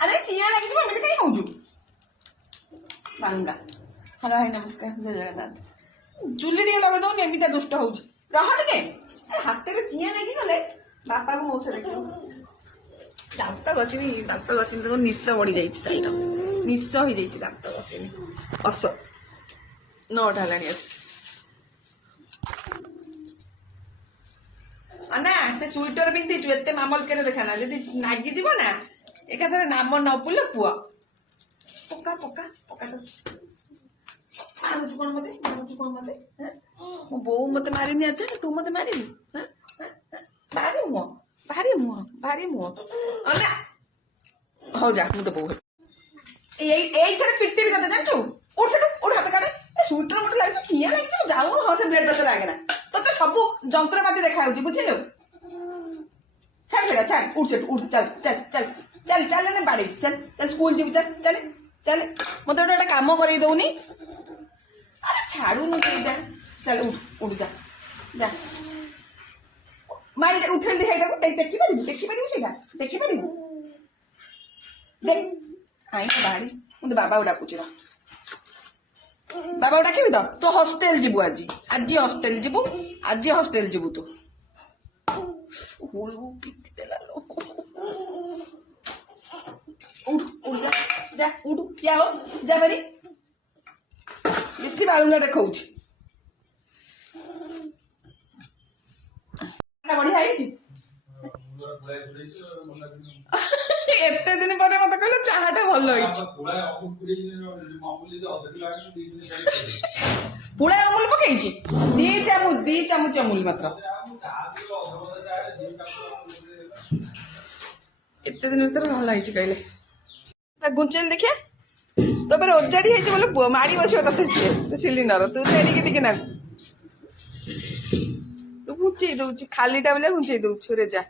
अरे चिया लगी एमती कहीं हूँ बांगा हेलो भाई नमस्कार जय जगन्नाथ चुली टे लगे दौन एमती दुष्ट हो रह टे हाथ में चिया लगी गले बापा को मौसा देख दात गचिनी तो निश बढ़ी जाइए निश हो जाइए दात गचिनी अस 9टा है ना से स्वेटर पिंधिचु एत मामल के देखाना जब नागी जीव ना एक नाम न पुले पुआ पका पका पका तो मारुचु कौन मत मो बो मत मारिनी अच्छा तू मत मारि भारी मुह ना हो जा मुझे बो ये पिटी भी जाते जानू उठ उठ हाथ काटे स्वेटर मत लगे चिया लगे जाऊ हाँ से ब्लेड लगे ना तो सब जंत्रपाति देखा बुझिलु छाड़ छाड़ उठ उठ चल चल चल चल चल ना बाड़ी चल चल स्कूल जीव चल चल चल मत गोटे कम कर दौनी अरे छाड़ू जा चल उठ उठ जा जा माइल उठेल देखिपारू सेटा देखिपारू देख आई बाड़ी मुझे बाबा डाकुच बाबा डाकिबी तो हॉस्टेल जीवु आज आज हॉस्टेल जीवु आज हॉस्टेल जीवु तू पिटी देला लो उठ उठ जा जा उठ क्या हो जा बरी बेसी बालुंगा देखौछ ना बढ़िया है एते दिन पर मत कहले चाहाटा भल होइछ पुड़ा अमूल पकईची दी चामच अमूल मात्र एते दिन भर भल होइछ कहले गुंचेल देखिए तो पर ओजाड़ी है बोले पुआ मारी बसियो तते से सिलिंडर तू तेड़ी टिके ना तू घुंचई दउची खालीटा बोले घुंचई दउछु रे जा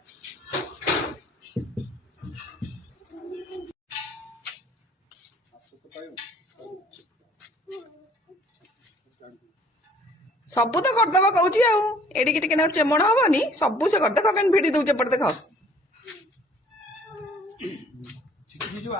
सबू तो करदेव कौची आड़ी टिके चेमण हेनी सबू से कर देख के भिड़ी दौचे पट देख